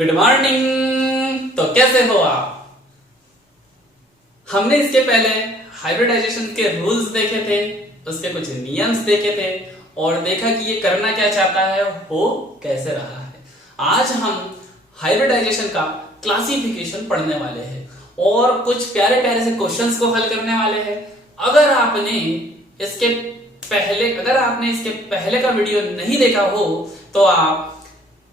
Good morning. तो कैसे हो आप? हमने इसके पहले हाइब्रिडाइजेशन के रूल्स देखे थे, उसके कुछ नियम्स देखे थे और देखा कि ये करना क्या चाहता है, हो कैसे रहा है। आज हम हाइब्रिडाइजेशन का क्लासिफिकेशन पढ़ने वाले हैं और कुछ प्यारे प्यारे से क्वेश्चंस को हल करने वाले हैं। अगर आपने इसके पहले का वीडियो नहीं देखा हो तो आप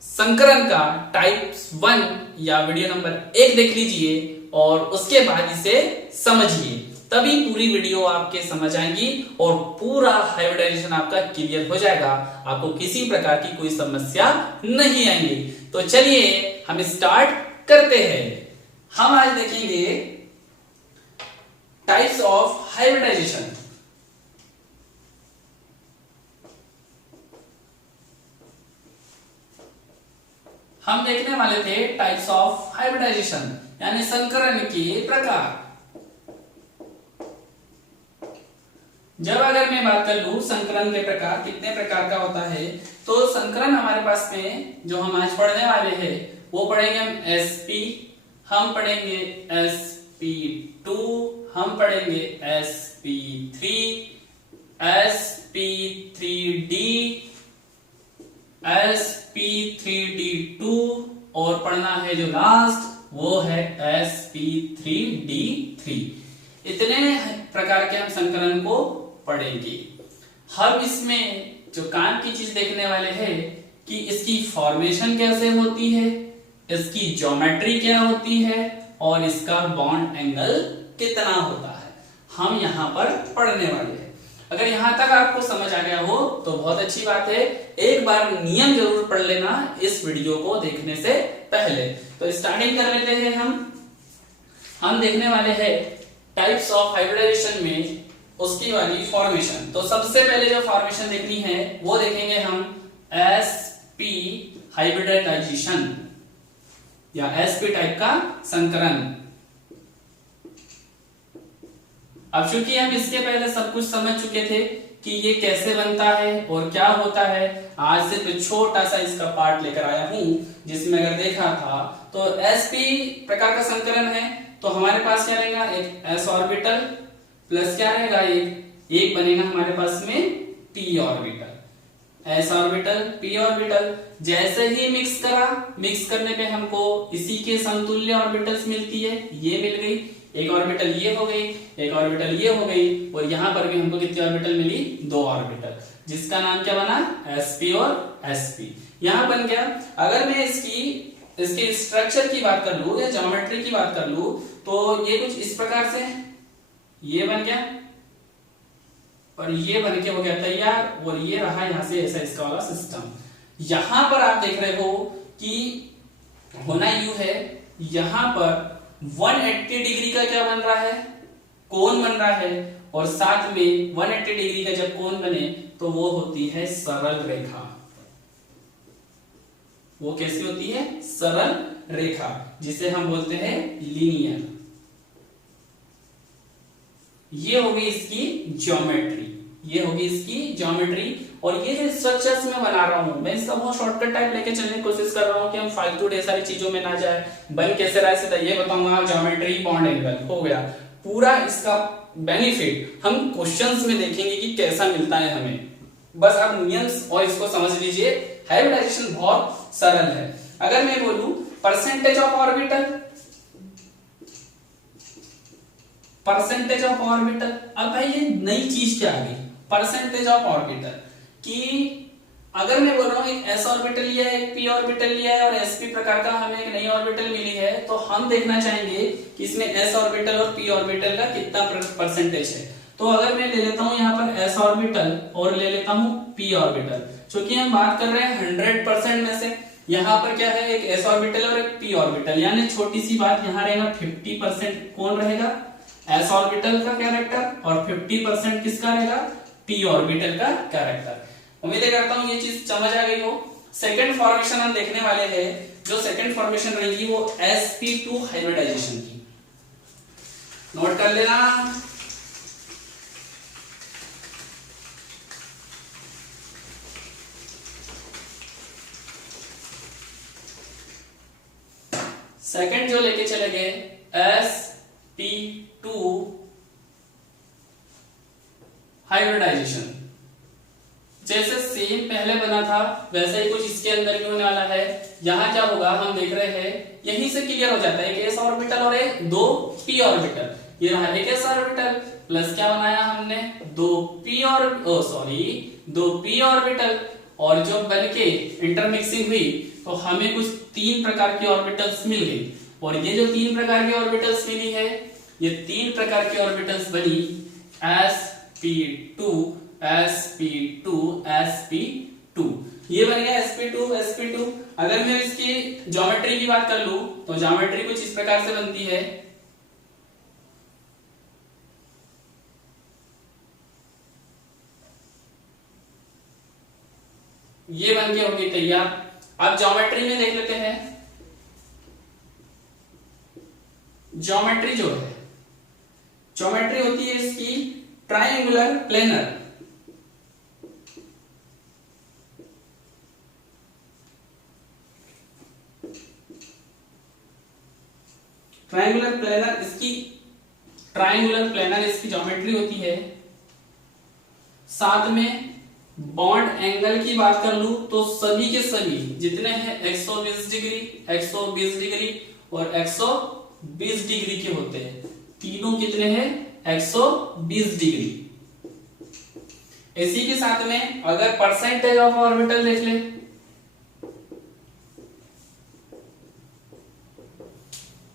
संकरण का टाइप 1 या वीडियो नंबर 1 देख लीजिए और उसके बाद इसे समझिए, तभी पूरी वीडियो आपके समझ आएंगी और पूरा हाइब्रिडाइजेशन आपका क्लियर हो जाएगा। आपको किसी प्रकार की कोई समस्या नहीं आएंगी। तो चलिए हम स्टार्ट करते हैं। हम आज देखेंगे टाइप्स ऑफ हाइब्रिडाइजेशन। हम देखने वाले थे टाइप्स ऑफ हाइब्रिडाइजेशन यानी संकरण के प्रकार। जब अगर मैं बात कर लूं संकरण के प्रकार कितने प्रकार का होता है, तो संकरण हमारे पास में जो हम आज पढ़ने वाले हैं वो पढ़ेंगे हम एसपी, हम पढ़ेंगे sp2, हम पढ़ेंगे sp3, sp3d, sp3d2 और पढ़ना है जो लास्ट वो है sp3d3। इतने प्रकार के हम संकलन को पढ़ेंगे। हम इसमें जो काम की चीज देखने वाले हैं कि इसकी फॉर्मेशन कैसे होती है, इसकी ज्योमेट्री क्या होती है और इसका बॉन्ड एंगल कितना होता है, हम यहां पर पढ़ने वाले हैं। अगर यहां तक आपको समझ आ गया हो तो बहुत अच्छी बात है। एक बार नियम जरूर पढ़ लेना इस वीडियो को देखने से पहले। तो स्टार्टिंग कर लेते हैं। हम देखने वाले हैं टाइप्स ऑफ हाइब्रिडाइजेशन में उसकी वाली फॉर्मेशन। तो सबसे पहले जो फॉर्मेशन देखनी है वो देखेंगे हम sp हाइब्रिडाइजेशन या sp टाइप का संकरण। अब चूंकि हम इसके पहले सब कुछ समझ चुके थे कि ये कैसे बनता है और क्या होता है, आज सिर्फ छोटा सा इसका पार्ट लेकर आया हूं जिसमें अगर देखा था तो sp प्रकार का संकरण है तो हमारे पास क्या रहेगा, एक s ऑर्बिटल प्लस क्या रहेगा, एक बनेगा हमारे पास में p orbital. s orbital p orbital जैसे ही मिक्स करने पे हमको इसी के समतुल्य ऑर्बिटल्स मिलती है। ये मिल गई, एक ऑर्बिटल ये हो गई, एक ऑर्बिटल ये हो गई और यहां पर भी हमको कितनी ऑर्बिटल मिली, 2 ऑर्बिटल, जिसका नाम क्या बना, sp और sp। यहां बन गया। अगर मैं इसके स्ट्रक्चर की बात कर लूं या ज्योमेट्री की बात कर लूं तो ये कुछ इस प्रकार से ये बन गया और ये बन के हो गया तैयार और ये रहा यहां से ऐसा इसका वाला सिस्टम। यहां पर आप देख रहे हो कि होना यू है, यहां पर 180 डिग्री का क्या बन रहा है, कोण बन रहा है और साथ में 180 डिग्री का जब कोण बने तो वो होती है सरल रेखा। वो कैसी होती है, सरल रेखा, जिसे हम बोलते हैं लीनियर। ये होगी इसकी ज्योमेट्री। और ये जो स्ट्रक्चर्स मैं बना रहा हूं मैं इसका बहुत शॉर्टकट टाइप लेके चलने की कोशिश कर रहा हूं कि हम फालतू ढेर सारी चीजों में ना जाए। बन कैसे रहा है सीधा ये बताऊंगा, ज्योमेट्री बॉन्ड एंगल हो गया। पूरा इसका बेनिफिट हम क्वेश्चंस में देखेंगे कि कैसा मिलता है हमें। बस आप नियम्स और इसको समझ लीजिए। हाइब्रिडाइजेशन बहुत सरल है। अगर मैं बोलूं परसेंटेज ऑफ ऑर्बिटल, अब भाई ये नई चीज क्या आ गई, परसेंटेज ऑफ ऑर्बिटल, कि अगर मैं बोल रहा हूं एक s ऑर्बिटल लिया है, एक p ऑर्बिटल लिया है और sp प्रकार का हमें एक नई ऑर्बिटल मिली है, तो हम देखना चाहेंगे कि इसमें s ऑर्बिटल और p ऑर्बिटल का कितना परसेंटेज है। तो अगर मैं ले लेता हूं यहां पर s ऑर्बिटल और ले लेता हूं p ऑर्बिटल, क्योंकि हम बात कर रहे हैं 100% में से, यहां पर क्या है, एक s ऑर्बिटल और एक p ऑर्बिटल, यानी छोटी सी बात यहां रहेगा 50% कौन रहेगा, s ऑर्बिटल का कैरेक्टर और 50% किसका रहेगा, p ऑर्बिटल का कैरेक्टर। उम्मीद करता हूं ये चीज समझ आ गई हो। सेकंड फॉर्मेशन हम देखने वाले हैं, जो सेकंड फॉर्मेशन रहेगी वो sp2 हाइब्रिडाइजेशन की। नोट कर लेना। सेकंड जो लेके चले गए sp2 हाइब्रिडाइजेशन। जैसे सेम पहले बना था वैसे ही कुछ इसके अंदर भी होने वाला है। यहां क्या होगा हम देख रहे हैं, यहीं से क्लियर हो जाता है एक s ऑर्बिटल और एक 2 p ऑर्बिटल। ये रहा एक s ऑर्बिटल प्लस क्या बनाया हमने 2 p ऑर्बिटल, और जो बनके इंटरमिक्सिंग हुई तो हमें कुछ 3 प्रकार की ऑर्बिटल्स मिल गई। और ये जो 3 प्रकार की ऑर्बिटल्स मिली है, ये 3 प्रकार की ऑर्बिटल्स बनी sp2 sp2 sp2। ये बन गया sp2। अगर मैं इसकी ज्योमेट्री की बात कर लूं तो ज्योमेट्री कुछ इस प्रकार से बनती है। ये बन के होगी तैयार। अब ज्योमेट्री में देख लेते हैं। ज्योमेट्री जो है, ज्योमेट्री होती है इसकी ट्रायंगुलर प्लेनर। ट्रायंगुलर प्लेनर इसकी ज्योमेट्री होती है। साथ में बॉन्ड एंगल की बात कर लूं तो सभी के सभी जितने हैं 120 डिग्री और 120 डिग्री के होते हैं। तीनों कितने हैं 120 डिग्री। इसी के साथ में अगर परसेंटेज ऑफ ऑर्बिटल देख ले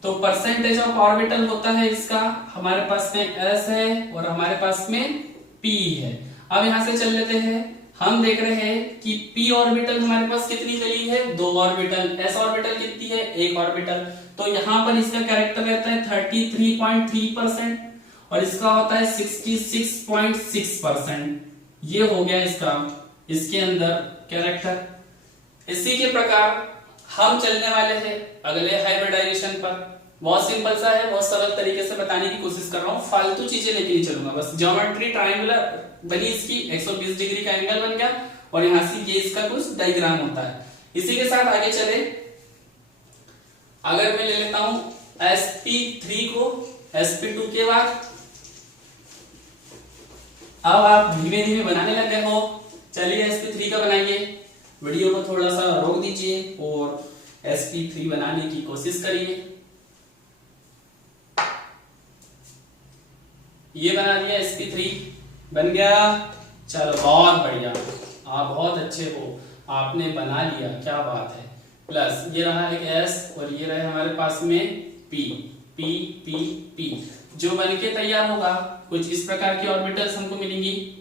तो परसेंटेज ऑफ ऑर्बिटल होता है इसका, हमारे पास में s है और हमारे पास में p है। अब यहां से चल लेते हैं। हम देख रहे हैं कि p ऑर्बिटल हमारे पास कितनी चली है 2 ऑर्बिटल, s ऑर्बिटल कितनी है 1 ऑर्बिटल। तो यहां पर इसका कैरेक्टर रहता है 33.3% और इसका होता है 66.6%। ये हो गया इसका इसके अंदर कैरेक्टर। इसी के प्रकार हम चलने वाले हैं अगले हाइब्रिडाइजेशन पर। बहुत सिंपल सा है, बहुत सरल तरीके से बताने की कोशिश कर रहा हूं, फालतू चीजें लेके नहीं चलूंगा। बस ज्योमेट्री ट्रायंगुलर बनी इसकी, 120 डिग्री का एंगल बन गया और यहां से ये इसका कुछ डायग्राम होता है। इसी के साथ आगे चले। अगर मैं ले लेता हूं sp3 को sp2 के बाद, अब आप धीमे धीमे बनाने लग गए हो। चलिए sp3 का बनाइए। वीडियो को थोड़ा सा रोक दीजिए और sp3 बनाने की कोशिश करिए। ये बना दिया sp3 बन गया। चलो बहुत बढ़िया, आप बहुत अच्छे हो, आपने बना लिया, क्या बात है। प्लस ये रहा एक s और ये रहे हमारे पास में p जो बन के तैयार होगा। कुछ इस प्रकार की ऑर्बिटल्स हमको मिलेंगी।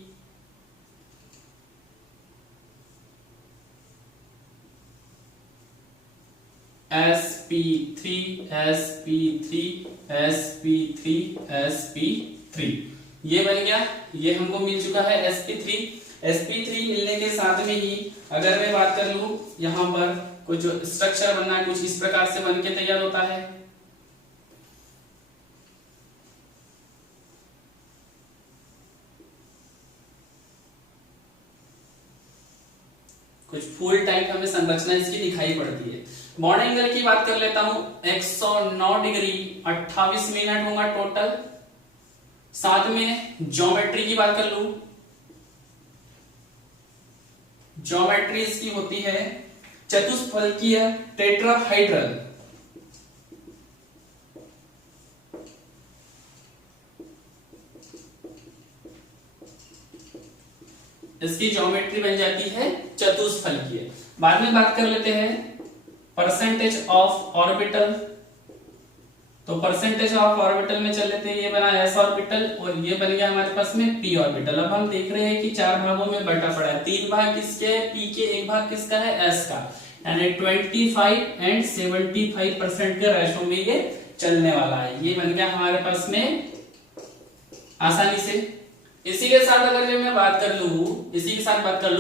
sp3 ये बन गया। ये हमको मिल चुका है sp3 मिलने के साथ में ही अगर मैं बात कर लूं, यहां पर कुछ जो स्ट्रक्चर बनना है कुछ इस प्रकार से बन के तैयार होता है। कुछ फूल टाइप हमें संरचना इसकी दिखाई पड़ती है। बॉन्ड एंगल की बात कर लेता हूं, 109 डिग्री 28 मिनट होगा टोटल। साथ में ज्योमेट्री की बात कर लूं, ज्योमेट्री इसकी होती है चतुष्फलकीय टेट्राहाइड्रल। इसकी ज्योमेट्री बन जाती है चतुष्फलकीय। बाद में बात कर लेते हैं परसेंटेज ऑफ ऑर्बिटल। तो परसेंटेज ऑफ ऑर्बिटल में चल लेते हैं। ये बना s ऑर्बिटल और ये बन गया हमारे पास में p ऑर्बिटल। अब हम देख रहे हैं कि 4 भागों में बटा पड़ा है। 3 भाग किसके है p के, 1 भाग किसका है s का, यानी 25 और 75% के रेशो में ये चलने वाला है। ये बन गया हमारे पास में आसानी से। इसी के साथ अगर मैं बात कर लूं,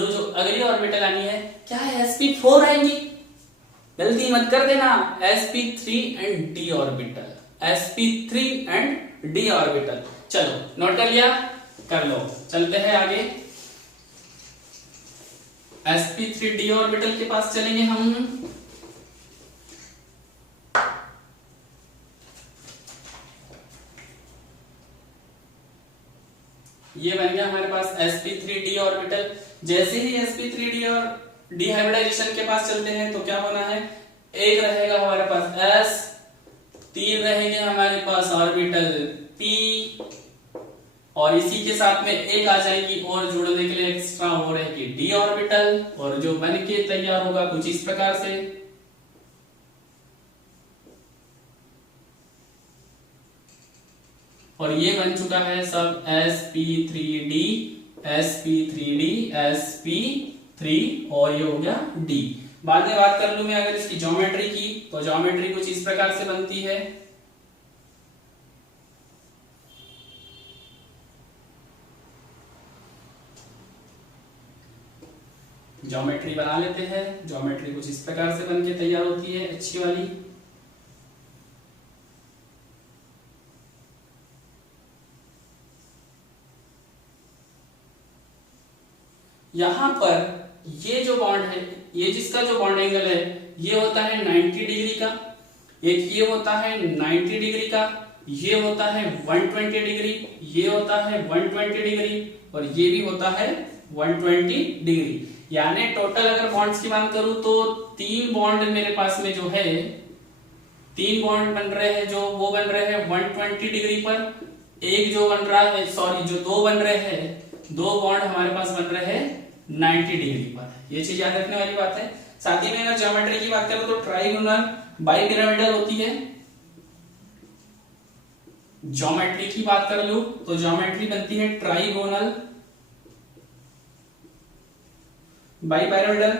जो अगली ऑर्बिटल आनी है क्या है sp4 आएंगी। गलती मत कर देना, sp3 and d orbital, sp3 and d orbital. चलो नोट कर लिया, कर लो। चलते हैं आगे, sp3 d ऑर्बिटल के पास चलेंगे हम। ये बन गया हमारे पास sp3d ऑर्बिटल। जैसे ही sp3d और d हाइब्रिडाइजेशन के पास चलते हैं तो क्या होना है, एक रहेगा हमारे पास s, 3 रहेंगे हमारे पास ऑर्बिटल p, और इसी के साथ में एक आ जाएगी और जुड़ने के लिए एक्स्ट्रा हो रहेगी d ऑर्बिटल, और जो बन के तैयार होगा कुछ इस प्रकार से। और ये बन चुका है सब sp3d sp3d sp3, और ये हो गया d। बाद में बात कर लूं मैं अगर इसकी ज्योमेट्री की, तो ज्योमेट्री कुछ इस प्रकार से बनती है। ज्योमेट्री बना लेते हैं। ज्योमेट्री कुछ इस प्रकार से बन के तैयार होती है अच्छी वाली। यहां पर ये जो बॉन्ड है, ये जिसका जो बॉन्ड एंगल है ये होता है 90 डिग्री का, एक ये होता है 90 डिग्री का, ये होता है 120 डिग्री, ये होता है 120 डिग्री, और ये भी होता है 120 डिग्री। यानी टोटल अगर बॉन्ड्स की बात करूं तो 3 बॉन्ड मेरे पास में जो है, 3 बॉन्ड बन रहे हैं, जो वो बन रहे हैं 120 डिग्री पर। एक जो बन रहा है, सॉरी, जो 2 बन रहे हैं, 2 बॉन्ड हमारे पास बन रहे हैं 90 डिग्री पर। ये चीज याद रखने वाली बात है। साथ ही में अगर ज्योमेट्री की बात करें तो ट्राइगोनल बाइपिरामिडल होती है। ज्योमेट्री की बात कर लूं तो ज्योमेट्री बनती है ट्राइगोनल बाइपिरामिडल।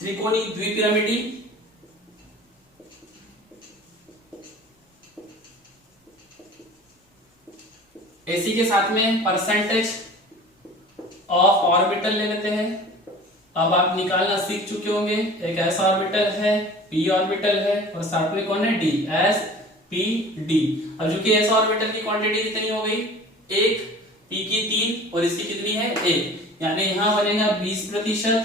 त्रिकोणी द्विपिरामिडी, इसी के साथ में परसेंटेज ऑफ ऑर्बिटल ले लेते हैं। अब आप निकालना सीख चुके होंगे, एक s ऑर्बिटल है, p ऑर्बिटल है, और साथ में कौन है, d, s p d। अब चूंकि s ऑर्बिटल की क्वांटिटी कितनी हो गई, 1, p की 3, और इसकी कितनी है, 1, यानी यहां बनेगा 20%,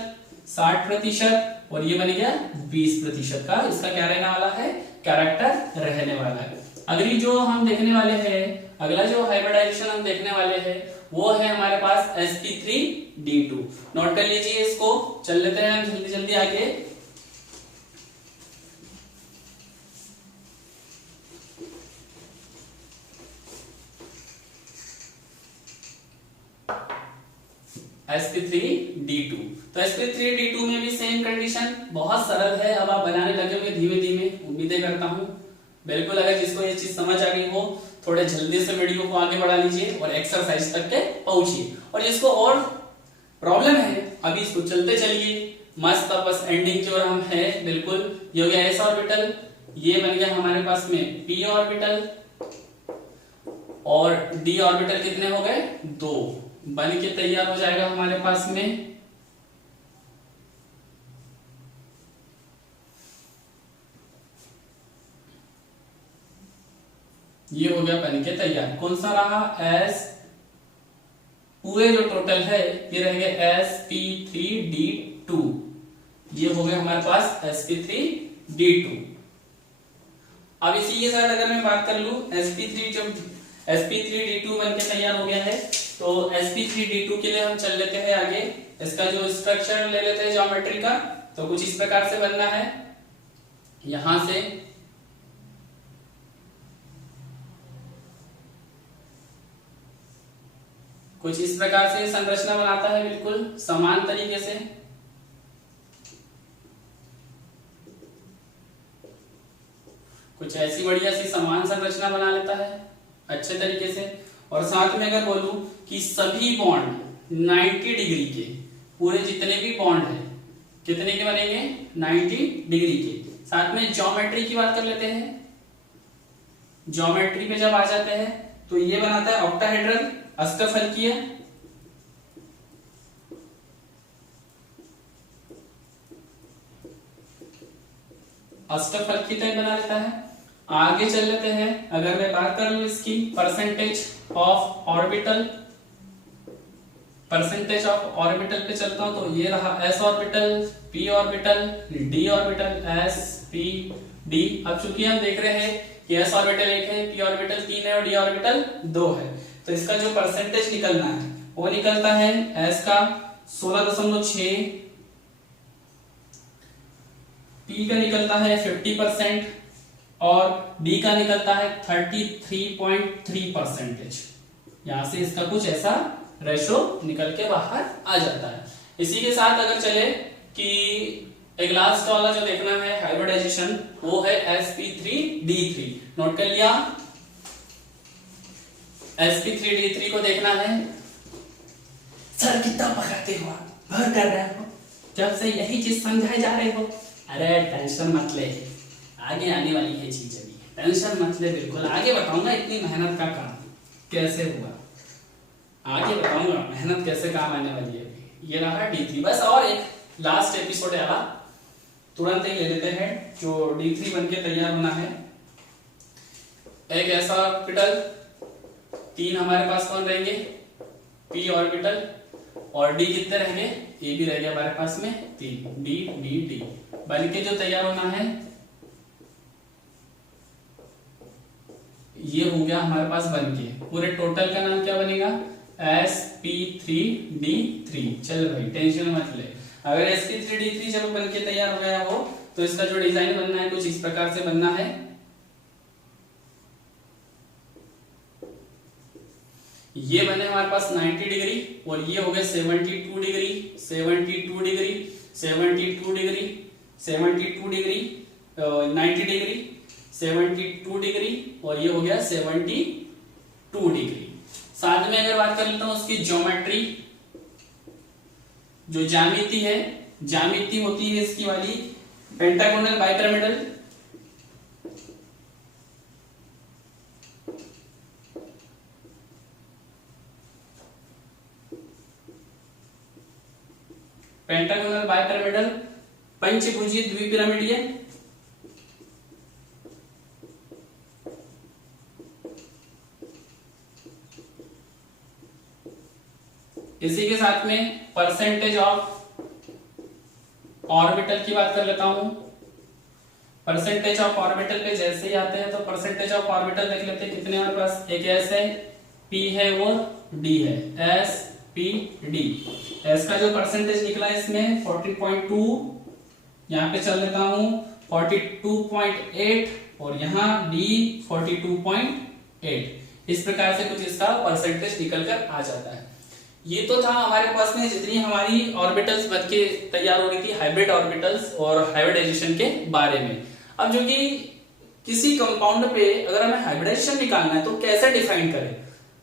60%, और ये बनेगा 20% का इसका क्या रहने वाला है, कैरेक्टर रहने वाला है। अगली जो हम देखने वाले हैं, अगला जो हाइब्रिडाइजेशन हम देखने वाले हैं वो है हमारे पास sp3d2। नोट कर लीजिए इसको, चल लेते हैं हम जल्दी जल्दी आगे। sp3d2, तो sp3d2 में भी सेम कंडीशन, बहुत सरल है। अब आप बनाने लगे होंगे धीमे धीमे, उम्मीदें करता हूं। बिल्कुल, अगर जिसको ये चीज समझ आ गई हो, थोड़े जल्दी से वीडियो को आगे बढ़ा लीजिए और एक्सरसाइज तक के पहुंचिए। और जिसको और प्रॉब्लम है अभी इसको चलते चलिए मस्त, बस एंडिंग की ओर हम है बिल्कुल। ये हो गया s ऑर्बिटल, ये बन गया हमारे पास में p ऑर्बिटल, और d ऑर्बिटल कितने हो गए, 2 बन के तैयार हो जाएगा हमारे पास में। ये हो गया बन के तैयार। कौन सा रहा, s, पूरे जो टोटल है ये रह गया sp3d2, ये हो गया हमारे पास sp3d2। अब इसी के साथ अगर मैं बात कर लूं sp3d2 बन के तैयार हो गया है, तो sp3d2 के लिए हम चल लेते हैं आगे। इसका जो स्ट्रक्चर ले लेते हैं ज्योमेट्री का, तो कुछ इस प्रकार से बनना है। यहां से कुछ इस प्रकार से संरचना बनाता है, बिल्कुल समान तरीके से। कुछ ऐसी बढ़िया सी समान संरचना बना लेता है अच्छे तरीके से। और साथ में अगर बोलूं कि सभी बॉन्ड 90 डिग्री के, पूरे जितने भी बॉन्ड है कितने के बनेंगे, 90 डिग्री के। साथ में ज्योमेट्री की बात कर लेते हैं। ज्योमेट्री पे जब आ जाते हैं तो ये बनाता है ऑक्टाहेड्रल, अष्टफलकीय। अष्टफलकीय टाइप बना लेता है। आगे चल लेते हैं, अगर मैं बात कर लूं इसकी percentage of orbital, percentage of orbital पे चलता हूं तो ये रहा s orbital, p orbital, d orbital, s p D. अब चूंकि हम देख रहे हैं कि s ऑर्बिटल 1 है, p ऑर्बिटल 3 है और d ऑर्बिटल 2 है, तो इसका जो परसेंटेज निकलना है वो निकलता है s का 16.6, p का निकलता है 50% और d का निकलता है 33.3%। यहां से इसका कुछ ऐसा रेशो निकल के बाहर आ जाता है। इसी के साथ अगर चले कि एक लास्ट वाला जो देखना है हाइब्रिडाइजेशन, वो है sp3d3। नोट कर लिया, sp3d3 को देखना है। सर कितना पकड़ते हो आप, भर कर रहे हो, जब से यही चीज समझाए जा रहे हो। अरे टेंशन मत ले, आगे आने वाली है चीज, अभी टेंशन मत ले, बिल्कुल आगे बताऊंगा इतनी मेहनत का काम कैसे हुआ, आगे बताऊंगा मेहनत कैसे काम आने वाली है। ये रहा D3 बस, और एक लास्ट एपिसोड आला तुरंत ही ले लेते हैं जो D3 बन के तैयार होना है। एक ऐसा ऑर्बिटल, 3 हमारे पास कौन रहेंगे, p ऑर्बिटल, और d कितने रहेंगे, a भी रह गया हमारे पास में 3, d d d बन के जो तैयार होना है ये हो गया हमारे पास बन के। पूरे टोटल का नाम क्या बनेगा, sp3d3। चल भाई टेंशन मत ले, अगर sp3d3 जब बन के तैयार हो गया हो तो इसका जो डिजाइन बनना है कुछ इस प्रकार से बनना है। ये बने हमारे पास 90 डिग्री और ये हो गया 72 degree, 72 degree, 72 degree, 72 degree, 90 degree, 72 degree और ये हो गया 72 डिग्री। साथ में अगर बात कर लेता हूं उसकी ज्योमेट्री, जो ज्यामिति है, ज्यामिति होती है इसकी वाली पेंटागोनल बाइपिरामिडल। पेंटागोनल बाइपिरामिडल, पंचभुजी द्विपिरामिडीय। इसी के साथ में परसेंटेज ऑफ ऑर्बिटल की बात कर लेता हूं। परसेंटेज ऑफ ऑर्बिटल पे जैसे ही आते हैं तो परसेंटेज ऑफ ऑर्बिटल देख लेते हैं कितने हमारे पास, एक s है, p है और d है, s p d। s का जो परसेंटेज निकला इसमें 14.2, यहां पे चल लेता हूं 42.8 और यहां d 42.8। इस प्रकार से कुछ इसका परसेंटेज निकल कर आ जाता है। ये तो था हमारे पास में जितनी हमारी ऑर्बिटल्स बन के तैयार हो रही थी हाइब्रिड ऑर्बिटल्स और हाइब्रिडाइजेशन के बारे में। अब जो कि किसी कंपाउंड पे अगर हमें हाइब्रिडाइजेशन निकालना है तो कैसे डिफाइन करें,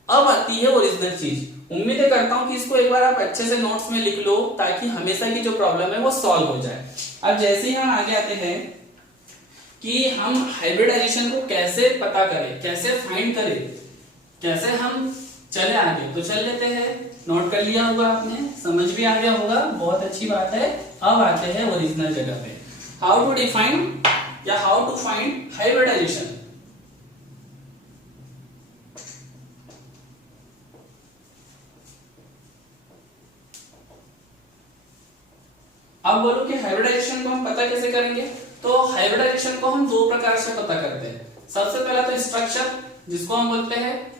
अब आती है ओरिजिनल चीज। उम्मीद करता हूं कि इसको एक बार आप अच्छे से नोट्स में लिख लो ताकि हमेशा की जो प्रॉब्लम है वो सॉल्व हो जाए। अब जैसे ही हम आगे आते हैं कि हम हाइब्रिडाइजेशन को कैसे पता करें, कैसे फाइंड करें, कैसे हम चले आगे, तो चल लेते हैं। नोट कर लिया होगा आपने, समझ भी आ गया होगा, बहुत अच्छी बात है। अब आते हैं ओरिजिनल जगह पे, हाउ टू डिफाइन या हाउ टू फाइंड हाइब्रिडाइजेशन। अब बोलो कि हाइब्रिडाइजेशन को हम पता कैसे करेंगे, तो हाइब्रिडाइजेशन को हम 2 प्रकार से पता करते हैं। सबसे पहला तो स्ट्रक्चर, जिसको हम बोलते हैं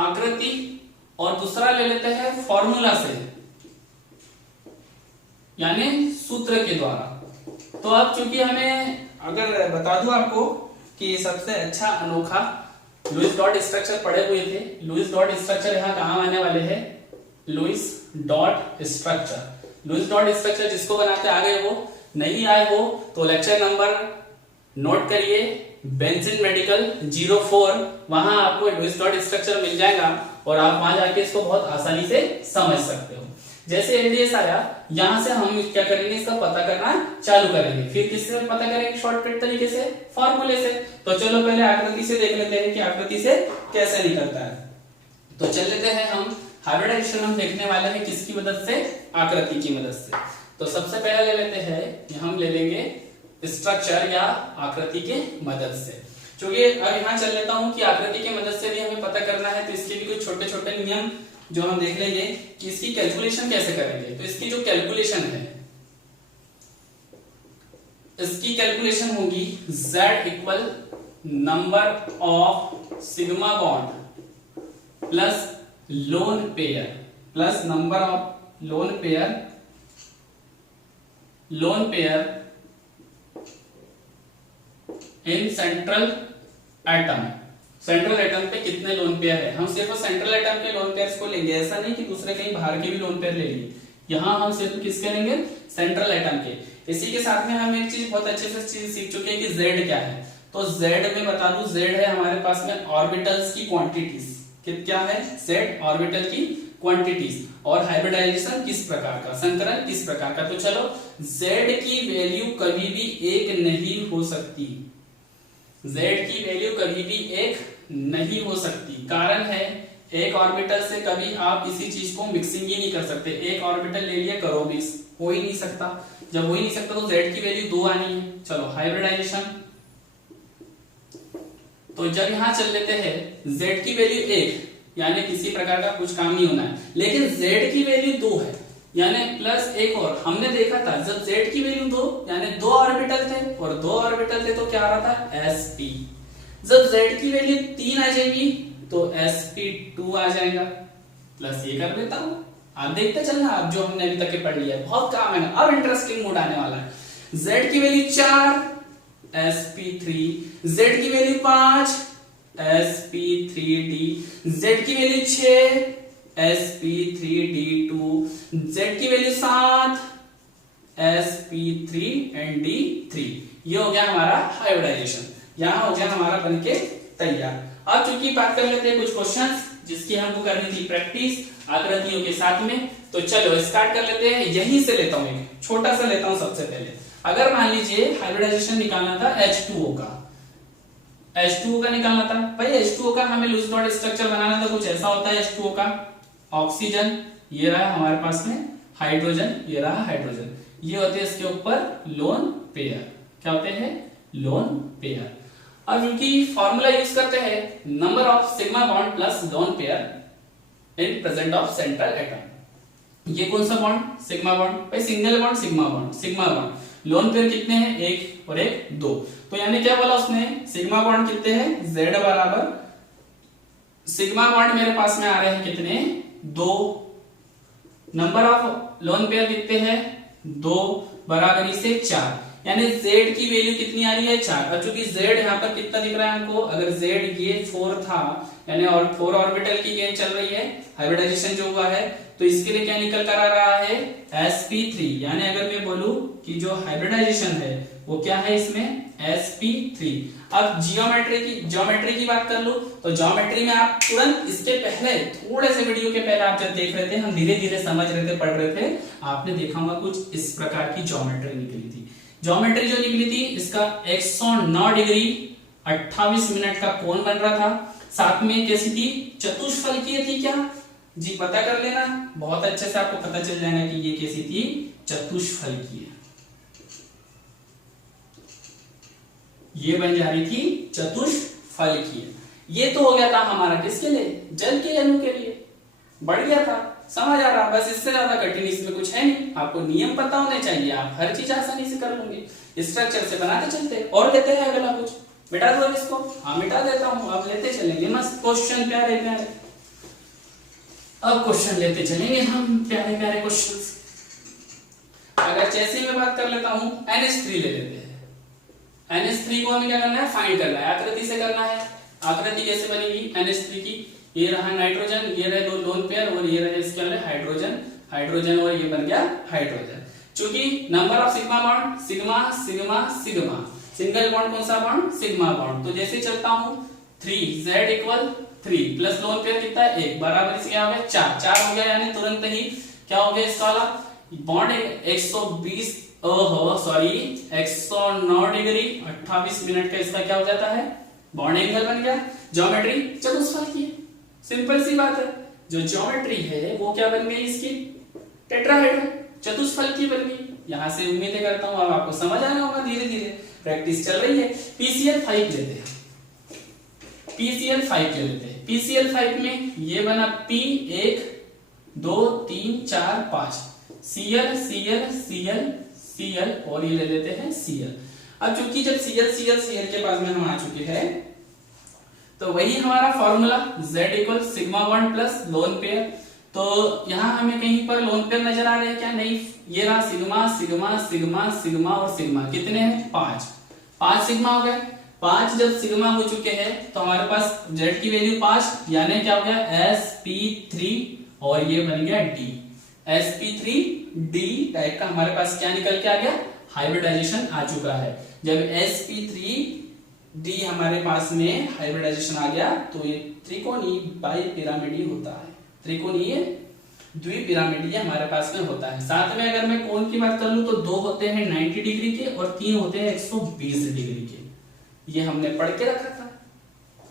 आकृति, और दूसरा ले लेते हैं फॉर्मूला से, यानी सूत्र के द्वारा। तो अब चूंकि हमें अगर बता दूं आपको कि सबसे अच्छा अनोखा लुईस डॉट स्ट्रक्चर पढ़े हुए थे। लुईस डॉट स्ट्रक्चर यहाँ कहां आने वाले हैं, Lewis dot structure. Lewis dot structure जिसको बनाते आ गए हो, नहीं आए हो तो लेक्चर नंबर नोट करिए, बेंजिन मेडिकल 04, वहां आपको लुईस डॉट स्ट्रक्चर मिल जाएगा और आप वहां जाके इसको बहुत आसानी से समझ सकते हो। जैसे एलडीएस आया, यहां से हम क्या करेंगे, इसका पता करना चालू करेंगे। फिर किससे पता करेंगे, शॉर्टकट तरीके से, फॉर्मूले से। तो चलो पहले आकृति से देख लेते हैं कि आकृति से कैसे निकलता है। तो चल लेते हैं हम, हाइब्रिडाइजेशन हम देखने वाले हैं किसकी मदद से, आकृति की मदद से। तो सबसे पहले ले लेते हैं, हम ले लेंगे स्ट्रक्चर या आकृति के मदद से। क्योंकि अब यहां चल लेता हूं कि आकृति की मदद से भी हमें पता करना है, तो इसके भी कुछ छोटे छोटे नियम जो हम देख लेंगे कि इसकी कैलकुलेशन कैसे करेंगे। तो इसकी जो कैलकुलेशन है, इसकी कैलकुलेशन होगी Z equal number of sigma bond plus lone pair plus number of lone pair in central atom. Central atom पे कितने लोन पेयर है, हम सिर्फ सेंट्रल एटम के लोन पेयर्स को लेंगे, ऐसा नहीं कि दूसरे कहीं बाहर के भी लोन पेयर ले लेंगे। यहां हम सिर्फ किसके लेंगे, सेंट्रल एटम के। इसी के साथ में हम एक चीज बहुत अच्छे से चीज सीख चुके हैं कि Z क्या है। तो Z में बता दूं, Z है हमारे पास में ऑर्बिटल्स की क्वांटिटीज। क्या है, Z ऑर्बिटल की क्वांटिटीज। और हाइब्रिडाइजेशन किस प्रकार का, संकरण किस प्रकार का। तो चलो, Z की वैल्यू कभी भी एक नहीं हो सकती, Z की वैल्यू कभी भी एक नहीं हो सकती। कारण है, एक ऑर्बिटल से कभी आप किसी चीज को मिक्सिंग ही नहीं कर सकते। एक ऑर्बिटल ले लिए, करो मिक्स, हो ही नहीं सकता। जब हो ही नहीं सकता तो Z की वैल्यू 2 आनी है। चलो हाइब्रिडाइजेशन, तो जब यहां चल लेते हैं Z की वैल्यू 1, यानी किसी प्रकार का कुछ काम नहीं होना है। लेकिन Z की वैल्यू 2 है, यानी प्लस एक और। हमने देखा था जब Z की वैल्यू 2, यानी 2 ऑर्बिटल थे, और 2 ऑर्बिटल थे तो क्या आ रहा था, sp। जब Z की वैल्यू 3 आ जाएगी तो sp2 आ जाएगा। प्लस ये कर देता हूं, आप देखते चलना। अब जो हमने अभी तक के पढ़ लिया है, बहुत काम है ना। अब इंटरेस्टिंग मोड आने वाला है। Z की वैल्यू 4 sp3, Z की वैल्यू 5 sp3d, Z की वैल्यू 6 sp3d2, Z की वैल्यू 7 sp3 एंड d3। ये हो गया हमारा हाइब्रिडाइजेशन, यहां हो गया हमारा बनके तैयार। अब चूंकि बात कर लेते हैं कुछ क्वेश्चंस जिसकी हमको करनी थी प्रैक्टिस आकृतियों के साथ में। तो चलो स्टार्ट कर लेते हैं। यहीं से लेता हूं, एक छोटा सा लेता हूं सबसे पहले। अगर मान लीजिए हाइब्रिडाइजेशन निकालना था H2O का, H2O का निकालना था भाई। H2O का हमें लूज डॉट स्ट्रक्चर बनाना था, कुछ ऐसा होता है H2O का। ऑक्सीजन ये रहा हमारे पास में, हाइड्रोजन ये रहा हाइड्रोजन, ये होते हैं इसके ऊपर लोन पेयर। क्या होते हैं, लोन पेयर। अब क्योंकि फॉर्मूला यूज करते हैं number of sigma bond plus lone pair in present of central atom. ये कौन सा बॉन्ड, सिग्मा बॉन्ड भाई, single bond sigma bond, sigma bond. Lone pair कितने हैं, 1 और 1 2। तो यानी क्या बोला उसने, सिग्मा बॉन्ड कितने हैं, Z बराबर सिग्मा बॉन्ड मेरे पास में आ रहे हैं कितने, 2। नंबर ऑफ लोन पेयर कितने हैं, 2 बराबरी से 4। यानी Z की वैल्यू कितनी आ रही है, 4। और चूंकि Z यहाँ पर कितना दिख रहा है हमको, अगर Z ये 4 था, यानी और 4 ऑर्बिटल की गेन चल रही है, हाइब्रिडाइजेशन जो हुआ है, तो इसके लिए क्या निकल कर आ रहा है, sp3। यानी अगर मैं बोलूं कि जो हाइब्रिडाइजेशन है वो क्या है इसमें, sp3। अब ज्योमेट्री की बात कर लूं तो ज्योमेट्री में आप तुरंत इसके पहले, थोड़े से वीडियो के पहले आप जब देख रहे थे, हम धीरे धीरे समझ रहे थे, पढ़ रहे थे, आपने देखा होगा कुछ इस प्रकार की ज्योमेट्री निकली थी। ज्योमेट्री जो निकली थी, इसका 109 डिग्री 28 मिनट का कोण बन रहा था। साथ में कैसी थी, चतुष्फलकीय थी। क्या जी, पता कर लेना, बहुत अच्छे से आपको पता चल जाएगा कि ये कैसी थी, चतुष्फलकीय। ये बन जा रही थी चतुष्फलकीय। ये तो हो गया था हमारा किसके लिए, जल के अणु के लिए। बढ़ गया था, समझ आ रहा। बस इससे ज्यादा कठिन इसमें कुछ है नहीं। आपको नियम पता होने चाहिए, आप हर चीज आसानी से कर लोगे। स्ट्रक्चर से बनाते चलते और लेते हैं अगला कुछ। मिटा दो इसको, हाँ मिटा देता हूं, आप लेते चलेंगे मस्त क्वेश्चन, प्यारे प्यारे। अब क्वेश्चन लेते चलेंगे हम, प्यारे प्यारे क्वेश्चन। अगर जैसे मैं बात कर लेता हूं, NH3 ले लेते हैं। NH3 को हमें क्या करना है, फाइंड करना है, आकृति से करना है। आकृति कैसे बनेगी NH3 की, ये रहा नाइट्रोजन, ये रहे 2 लोन पेयर, और ये रहे इसके अंदर हाइड्रोजन, और ये बन गया हाइड्रोजन। चूंकि number of sigma bond sigma sigma sigma, single bond कौन सा बॉन्ड, सिग्मा बॉन्ड। तो जैसे चलता हूं 3 Z equal 3 plus lone pair कितना है, 1 बराबर से क्या हो गया, 4 हो गया। यानी तुरंत ही क्या हो गया इसका वाला बॉन्ड 109 डिग्री 28 मिनट का इसका क्या हो जाता है, बॉन्ड एंगल बन गया। ज्योमेट्री चतुष्फलकीय, सिंपल सी बात है। जो ज्योमेट्री है वो क्या बन गई इसकी, टेट्राहेड्रन, चतुष्फलकीय बन गई। यहां से उम्मीद करता हूं अब आपको समझ आना होगा, धीरे धीरे प्रैक्टिस चल रही है। PCl5 लेते हैं, PCl5 ले लेते हैं। PCl5 में ये बना P 1 2 3 4 5, Cl Cl Cl Cl, और ये ले लेते हैं Cl। अब चूंकि जब Cl के पास में हम आ चुके हैं तो वही हमारा formula Z equal sigma bond plus lone pair. तो यहाँ हमें कहीं पर लोन पेयर नजर आ रहे हैं क्या? नहीं, ये रहा सिग्मा सिग्मा सिग्मा सिग्मा और सिग्मा। कितने हैं? 5 सिग्मा हो गए। 5 जब सिग्मा हो चुके हैं तो हमारे पास Z की वैल्यू 5, यानी क्या हो गया? sp3 और ये बन गया D। sp3d टाइप का हमारे पास क्या निकल के आ गया? हाइब्रिडाइजेशन आ चुका है। जब sp3d हमारे पास में हाइब्रिडाइजेशन आ गया तो ये त्रिकोणीय बाइपिरामिडी होता है, त्रिकोणीय द्विपिरामिडीय हमारे पास में होता है। साथ में अगर मैं कोण की बात कर लूं तो 2 होते हैं 90 डिग्री के और 3 होते हैं 120 डिग्री के। ये हमने पढ़ के रखा था,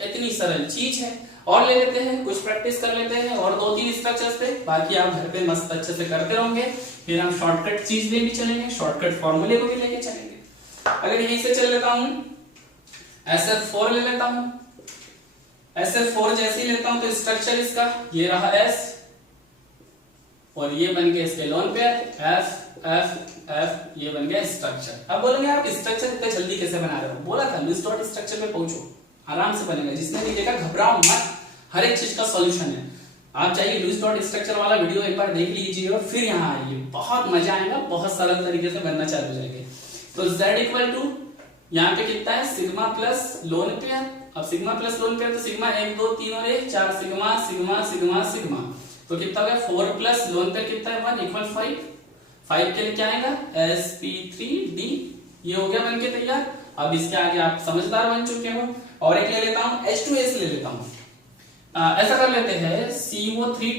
इतनी सरल चीज है। और ले लेते हैं, कुछ प्रैक्टिस कर लेते हैं और 2-3 स्ट्रक्चर्स पे, बाकी आप घर पे मस्त अच्छे से करते रहोगे। फिर हम शॉर्टकट चीज में भी चलेंगे, शॉर्टकट फॉर्मूले को भी लेके चलेंगे। अगर यहीं से चल लेता हूं, SF4 ले लेता हूं। SF4 जैसे ही लेता हूं तो स्ट्रक्चर इसका ये रहा S और ये बन गया इसके lone pair F F F, ये बन गया स्ट्रक्चर। अब बोलेंगे आप स्ट्रक्चर इतना जल्दी कैसे बना रहे हो? बोला था लुईस डॉट स्ट्रक्चर में पहुंचो, आराम से बनेगा। जिसने नहीं देखा घबराओ मत, हर एक चीज का सॉल्यूशन है। आप चाहिए लुईस डॉट स्ट्रक्चर वाला वीडियो एक बार देख लीजिए और फिर यहाँ आइए, बहुत मजा आएगा, बहुत सरल तरीके से बनना चालू हो जाएंगे। तो Z इक्वल टू यहाँ पे कितना है? Sigma plus lone pair. अब सिग्मा प्लस लोन पेयर तो सिग्मा 1 2 3 और 1 4 सिग्मा सिग्मा सिग्मा सिग्मा, तो कितना हो गया? 4 प्लस लोन पेयर कितना है? 1 इक्वल 5। 5 के लिए क्या आएगा? sp3d। ये हो गया बनके तैयार। अब इसके आगे आप समझदार बन चुके हो। और एक ले लेता हूं, H2S ले लेता हूं। ऐसा कर लेते हैं, CO3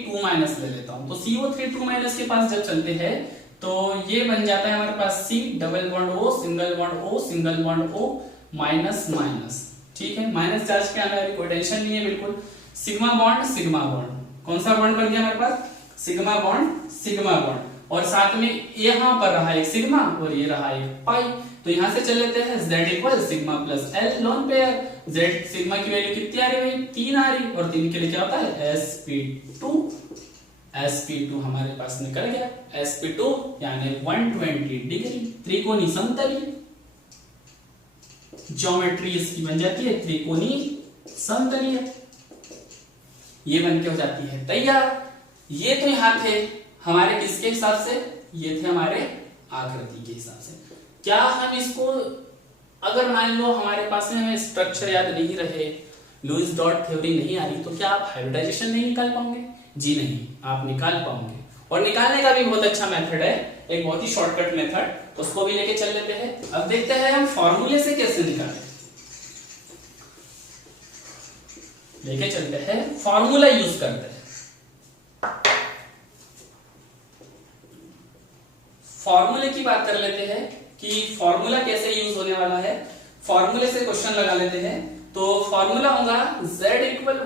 ले लेता हूं। तो CO3 के पास जब चलते हैं तो ये बन जाता है हमारे पास C double bond O single bond O single bond O minus minus. ठीक है, माइनस चार्ज के आने वाली कोई टेंशन नहीं है बिल्कुल। सिग्मा बॉन्ड, कौन सा बॉन्ड बन गया हमारे पास? Sigma bond. और साथ में यहाँ पर रहा एक सिग्मा और ये रहा एक पाई। तो यहां से चल लेते हैं, Z equal sigma plus L lone pair. Z sigma की वैल्यू कितनी आ रही है? 3 आ रही, और 3 के लिए क्या होता है? sp2 हमारे पास निकल गया। sp2 यानी 120 डिग्री त्रिकोणीय समतलीय। ज्योमेट्री इसकी बन जाती है त्रिकोणीय समतलीय। ये बन के हो जाती है तैयार। ये तो यहाँ थे हमारे किसके हिसाब से? ये थे हमारे आकृति के हिसाब से। क्या हम इसको, अगर मान लो हमारे पास में हमें स्ट्रक्चर याद नहीं रहे, लुईस डॉट थ्योरी नहीं आ रही, तो क्या आप हाइब्रिडाइजेशन नहीं निकाल पाओगे? जी नहीं, आप निकाल पाओगे। और निकालने का भी बहुत अच्छा मेथड है, एक बहुत ही शॉर्टकट मेथड, उसको भी लेके चल लेते हैं। अब देखते हैं हम फॉर्मूले से कैसे निकालें। लेके चलते हैं, फॉर्मूला यूज करते हैं। फॉर्मूले की बात कर लेते हैं कि फॉर्मूला कैसे यूज होने वाला है। फॉर्मूले से क्वेश्चन लगा लेते हैं। तो फॉर्मूला होगा Z equal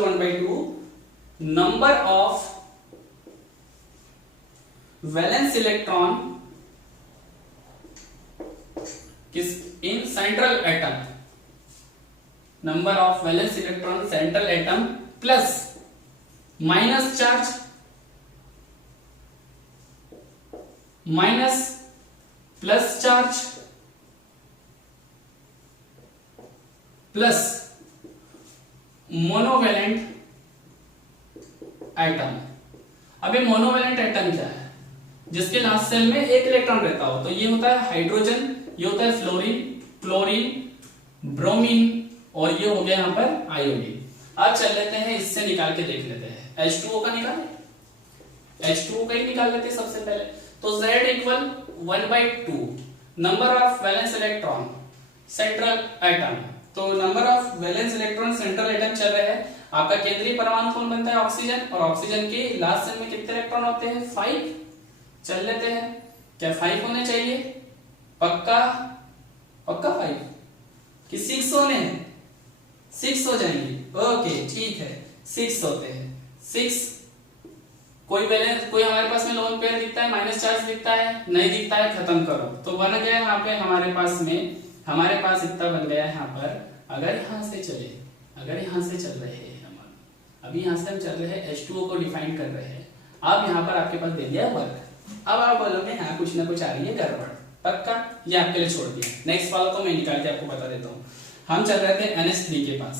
1/2 number of valence electron किस in central atom, number of valence electron central atom plus minus charge minus plus charge plus monovalent atom. अब ये मोनोवैलेंट एटम क्या है? जिसके लास्ट सेल में एक इलेक्ट्रॉन रहता हो। तो ये होता है हाइड्रोजन, ये होता है फ्लोरीन, क्लोरीन, ब्रोमीन, और ये हो गया यहाँ पर आयोडीन। अब चल लेते हैं, इससे निकाल के देख लेते हैं। H2O का निकाले, H2O का ही निकाल लेते हैं सबसे पहले। तो Z equal 1/2 number of valence electron central atom. तो number of valence electron central atom चल रहे हैं। आपका केंद्रीय परमाणु कौन बनता है? ऑक्सीजन, और ऑक्सीजन के लास्ट सेल में कितने इलेक्ट्रॉन होते हैं? 5। चल लेते हैं, क्या 5 होने चाहिए? पक्का 5 कि 6 होने हैं? 6 हो जाएंगे। ओके ठीक है, 6 होते हैं। 6 कोई बैलेंस, कोई हमारे पास में लोन पेयर दिखता है, माइनस चार्ज दिखता है, नहीं दिखता है, खत्म करो। तो बन गया यहाँ पे हमारे पास इतना बन गया है यहाँ पर। अगर यहाँ से चल रहे हैं हम, अभी यहाँ से हम चल रहे हैं, H2O को डिफाइन कर रहे हैं। अब यहाँ पर आपके पास दे दिया वर्क। अब आप बोलोगे हाँ कुछ ना कुछ आ रही है गड़बड़। पक्का, ये आपके लिए छोड़ दिया। नेक्स्ट वाला तो मैं निकाल के आपको बता देता हूँ। हम चल रहे थे NH3 के पास,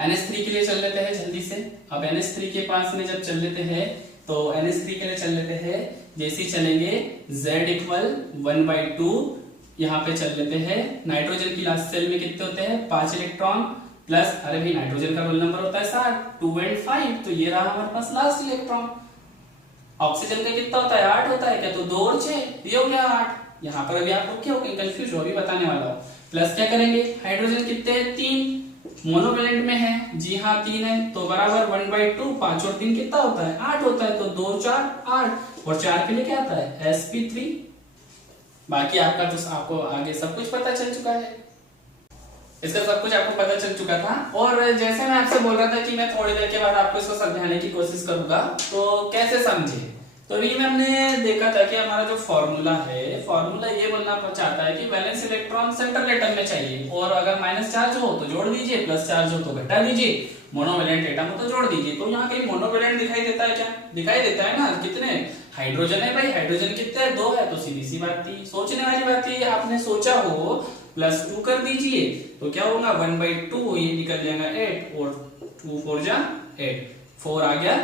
NH3 के लिए चल लेते हैं जल्दी से। अब NH3 के पास में जब चल लेते हैं तो NH3 के लिए चल लेते हैं, जैसे चलेंगे Z इक्वल 1/2, यहाँ पे चल लेते हैं। नाइट्रोजन की लास्ट सेल में कितने होते हैं 5 इलेक्ट्रॉन प्लस, अरे भाई नाइट्रोजन का रोल नंबर होता है 7, 2 and 5, तो ये रहा हमारे पास लास्ट इलेक्ट्रॉन। ऑक्सीजन का कितना होता है 8 होता है क्या, तो 2 और 6, ये हो गया 8। यहाँ पर अभी आप लोग क्या हो गए कंफ्यूज हो, अभी बताने वाला हूँ। प्लस क्या करेंगे, हाइड्रोजन कितने हैं 3, मोनोवेलेंट में है, जी हाँ 3 है, तो बराबर 1/2, 5 और 3 कितना होता है 8 होता है, तो 2 4 8 और 4 के लिए क्या आता है sp3। बाकी आपका तो आपको आगे सब कुछ पता चल चुका है, इसका सब कुछ आपको पता चल चुका था। और जैसे मैं आपसे बोल रहा था कि मैं थोड़ी देर के बाद आपको इसको समझाने की कोशिश करूंगा, तो कैसे समझे। तो अभी में हमने देखा था कि हमारा जो फॉर्मूला है, फॉर्मूला ये बोलना चाहता है कि वैलेंस इलेक्ट्रॉन सेंट्रल एटम में चाहिए, और अगर माइनस चार्ज हो तो जोड़ दीजिए, प्लस चार्ज हो तो घटा दीजिए, मोनोवेलेंट एटम हो तो जोड़ दीजिए। तो यहाँ कहीं मोनोवेलेंट दिखाई देता है क्या, दिखाई देता है ना, कितने हाइड्रोजन है भाई, हाइड्रोजन कितने है 2 है, तो सीधी सी बात थी, सोचने वाली बात थी, आपने सोचा हो +2 कर दीजिए तो क्या होगा 1/2, ये निकल जाएगा 8 और 2 4 जा 8, 4 आ गया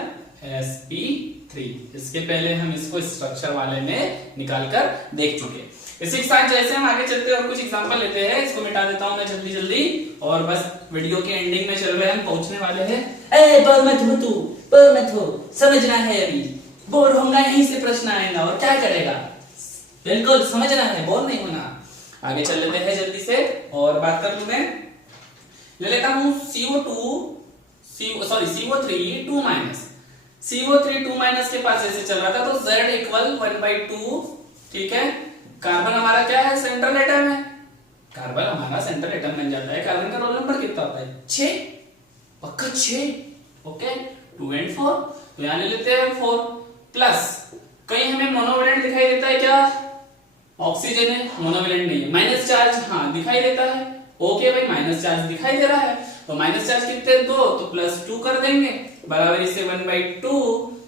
sp3। इसके पहले हम इसको स्ट्रक्चर वाले में निकाल कर देख चुके। इसी के साथ जैसे हम आगे चलते हैं और कुछ एग्जांपल लेते हैं, इसको मिटा देता हूं मैं जल्दी जल्दी, और बस वीडियो के एंडिंग में चल रहे हैं, हम पहुंचने वाले हैं। ए बोर मत हो तू, बोर मत हो, समझना है, अभी बोर होगा यहीं से प्रश्न आएगा और क्या करेगा, बिल्कुल समझना है, बोर नहीं होना। आगे चल लेते हैं जल्दी से, और बात कर लूं मैं, ले लेता हूं CO3 2 माइनस, CO3 2 माइनस के पास जैसे चल रहा था तो Z इक्वल 1/2, ठीक है। कार्बन हमारा क्या है सेंट्रल एटम है, कार्बन हमारा सेंट्रल एटम बन जाता है। कार्बन का रोल नंबर कितना होता है 6, पक्का 6, ओके 2 and 4, तो यहां ले लेते हैं 4 प्लस, कहीं हमें मोनोवेलेंट दिखाई देता है क्या, ऑक्सीजन है, मोनोवेलेंट नहीं है। माइनस चार्ज हाँ दिखाई देता है, ओके भाई माइनस चार्ज दिखाई दे रहा है, तो माइनस चार्ज कितने 2, तो +2 कर देंगे, बराबर से 1/2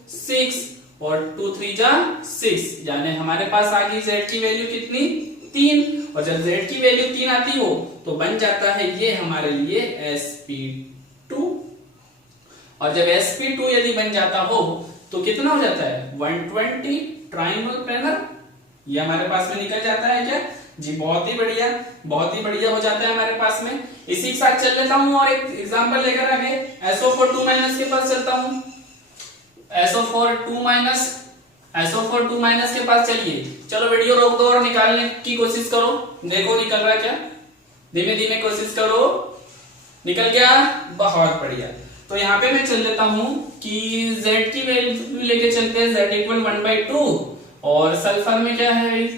6 और 2 3 जा 6, यानी हमारे पास आ गई Z की वैल्यू कितनी 3, और जब Z की वैल्यू 3 आती हो तो बन जाता है ये हमारे लिए sp2, और जब sp2 यदि बन जाता हो तो कितना हो जाता है 120 ट्रायंगल प्लेनर, ये हमारे पास में निकल जाता है क्या जी, बहुत ही बढ़िया, बहुत ही बढ़िया हो जाता है हमारे पास में। इसी के साथ चल लेता हूं और एक एग्जांपल लेकर आगे, SO4 2 माइनस के पास चलता हूं, SO4 2 माइनस के पास चलिए। चलो वीडियो रोक दो और निकालने की कोशिश करो, देखो निकल रहा है क्या, धीमे धीमे कोशिश करो, निकल गया, बहुत बढ़िया। तो यहाँ पे मैं चल लेता हूं कि Z की वैल्यू लेके चलते हैं, Z इक्वल 1/2, और सल्फर में क्या है,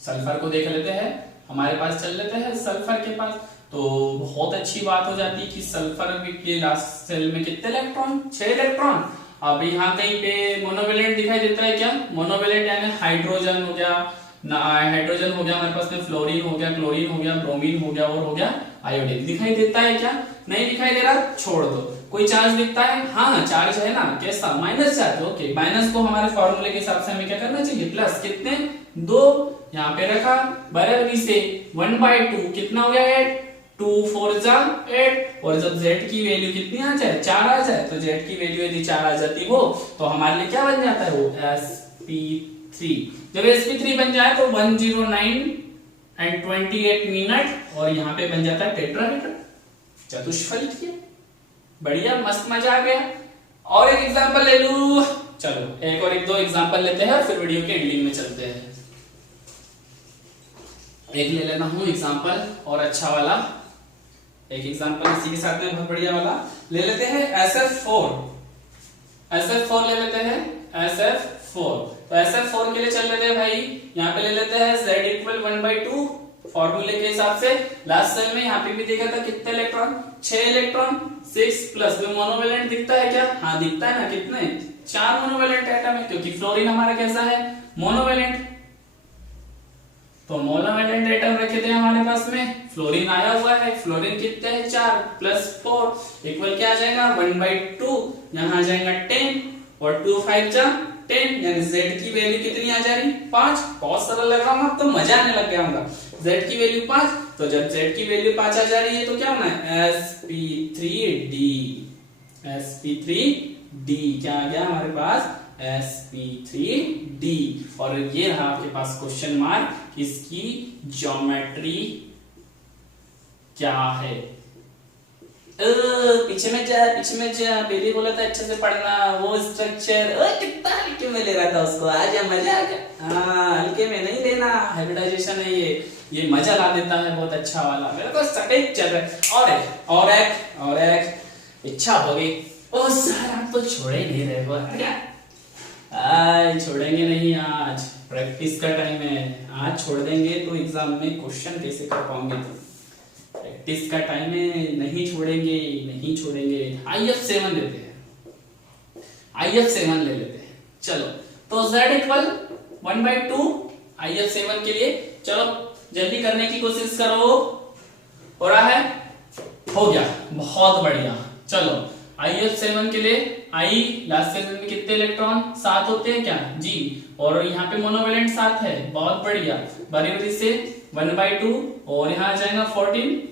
सल्फर को देख लेते हैं, हमारे पास चल लेते हैं सल्फर के पास, तो बहुत अच्छी बात हो जाती है कि सल्फर के लास्ट सेल में कितने इलेक्ट्रॉन 6 इलेक्ट्रॉन। अब यहाँ कहीं पे मोनोवेलेंट दिखाई देता है क्या, मोनोवेलेंट यानी हाइड्रोजन हो गया, हाइड्रोजन हो गया हमारे पास में, फ्लोरीन हो गया, क्लोरीन हो गया, ब्रोमीन हो गया, और हो गया आयोडीन, दिखाई देता है क्या, नहीं दिखाई दे रहा, छोड़ दो। कोई चार्ज दिखता है, हाँ चार्ज है ना, कैसा माइनस चार्ज, ओके, माइनस को हमारे फॉर्मूले के हिसाब से हमें क्या करना चाहिए प्लस, कितने 2 यहाँ पे रखा, बराबरी से 1/2 कितना हो गया 8, 2 4 जा 8, और जब Z की वैल्यू कितनी आ जाए 4 आ जाए, तो Z की वैल्यू यदि 4 आ जाती हो तो हमारे लिए क्या बन जाता है वो sp3। जब sp3 बन जाए तो 109 and 28 मिनट, और यहाँ पे बन जाता है टेट्राहेड्रन, चतुष्फलकीय, बढ़िया मस्त मजा आ गया। और एक एग्जांपल ले लूं, चलो एक और एक दो एग्जांपल लेते हैं और फिर वीडियो के एंडिंग में चलते हैं। एक ले लेना हूं एग्जांपल और अच्छा वाला, एक एग्जांपल इसी के साथ में बहुत बढ़िया वाला ले लेते हैं, SF4 ले लेते हैं, SF4। तो SF4 के लिए चल लेते हैं भाई, यहाँ पे ले लेते हैं Z इक्वल 1/2, फॉर्मूले के हिसाब से लास्ट सेल में यहाँ पे भी देखा था कितने इलेक्ट्रॉन 6 इलेक्ट्रॉन 6 प्लस में मोनोवेलेंट दिखता है क्या, हाँ दिखता है ना, कितने 4 मोनोवेलेंट एटम है, क्योंकि फ्लोरीन हमारा कैसा है मोनोवेलेंट, तो मोनोवेलेंट एटम रखे थे हमारे पास में, फ्लोरीन आया हुआ है, फ्लोरीन कितने है 4 प्लस 4 इक्वल क्या आ जाएगा 1/2, यहाँ आ जाएगा 10, और 2 5 जा 10, यानी z की वैल्यू कितनी आ जा रही 5। बहुत सरल लग रहा होगा, तो मजा आने लग गया होगा। z की वैल्यू 5, तो जब z की वैल्यू 5 आ जा रही है तो क्या होना है sp3d। sp3d क्या आ गया हमारे पास sp3d। और ये रहा आपके पास क्वेश्चन मार्क, इसकी ज्योमेट्री क्या है। पीछे में जा पहले बोला था अच्छे से पढ़ना वो स्ट्रक्चर। कितना हल्के में ले रहा था उसको, आज मजा आ गया। हाँ, हल्के में नहीं लेना, हाइब्रिडाइजेशन है ये मजा ला देता है बहुत अच्छा वाला। मेरे को सटीक चल रहा है। और एक इच्छा हो गई। ओ सर आप तो छोड़े नहीं रहे हो क्या? छोड़ेंगे नहीं, आज प्रैक्टिस का टाइम है। आज छोड़ देंगे तो एग्जाम में क्वेश्चन कैसे कर पाओगे तुम। प्रैक्टिस का टाइम है, नहीं छोड़ेंगे। IF7 लेते हैं, IF7 ले लेते हैं। चलो तो z इक्वल 1/2 IF7 के लिए। चलो जल्दी करने की कोशिश करो। हो रहा है? हो गया, बहुत बढ़िया। चलो IF7 के लिए I लास्ट सेगमेंट में कितने इलेक्ट्रॉन 7 होते हैं क्या जी, और यहाँ पे मोनोवेलेंट 7 है, बहुत बढ़िया। बारी से 1/2 और यहाँ आ जाएगा 14,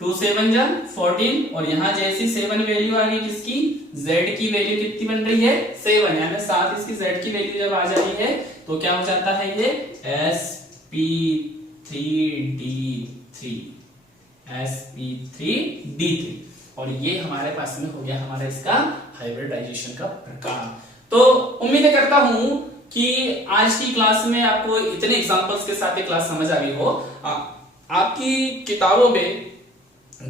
2 7 जा 14, और यहाँ जैसी 7 वैल्यू आ गई किसकी z की वैल्यू कितनी बन रही है 7, यानी 7 इसकी z की वैल्यू जब आ जा रही है तो क्या हो जाता है ये sp3d3 और ये हमारे पास में हो गया हमारा इसका हाइब्रिडाइजेशन का प्रकार। तो उम्मीद करता हूं कि आज की क्लास में आपको इतने एग्जांपल्स के साथ ये क्लास समझ आ गई हो। आपकी किताबों में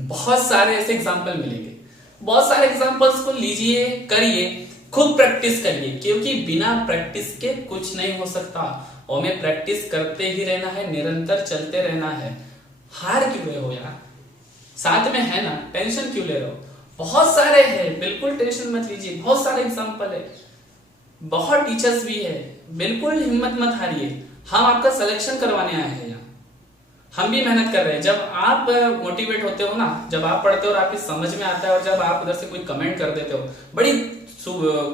बहुत सारे ऐसे एग्जांपल मिलेंगे, बहुत सारे एग्जांपल्स को लीजिए, करिए, खूब प्रैक्टिस करिए, क्योंकि बिना प्रैक्टिस के कुछ नहीं हो सकता। और हमें प्रैक्टिस करते ही रहना है, निरंतर चलते रहना है। हार क्यों रहे हो यार, साथ में है ना, टेंशन क्यों ले रहे हो? बहुत सारे हैं, बिल्कुल टेंशन मत लीजिए, बहुत सारे एग्जांपल है, बहुत टीचर्स भी है, बिल्कुल हिम्मत मत हारिए। हम आपका सिलेक्शन करवाने आए हैं यहाँ, हम भी मेहनत कर रहे हैं। जब आप मोटिवेट होते हो ना, जब आप पढ़ते हो और आपकी समझ में आता है, और जब आप उधर से कोई कमेंट कर देते हो, बड़ी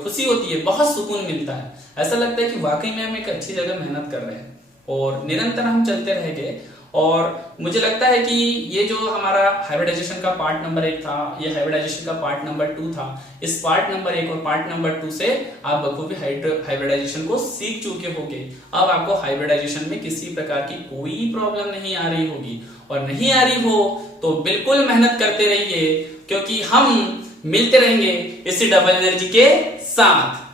खुशी होती है, बहुत सुकून मिलता है। ऐसा लगता है कि वाकई में हम एक अच्छी जगह मेहनत कर रहे हैं और निरंतर हम चलते रहेंगे। और मुझे लगता है कि ये जो हमारा हाइब्रिडाइजेशन का पार्ट नंबर 1 था, ये हाइब्रिडाइजेशन का पार्ट नंबर 2 था। इस पार्ट नंबर 1 और पार्ट नंबर 2 से आप बखूबी हाइब्रिडाइजेशन को सीख चुके होंगे। अब आपको हाइब्रिडाइजेशन में किसी प्रकार की कोई प्रॉब्लम नहीं आ रही होगी, और नहीं आ रही हो तो बिल्कुल मेहनत करते रहिए, क्योंकि हम मिलते रहेंगे इसी डबल एनर्जी के साथ।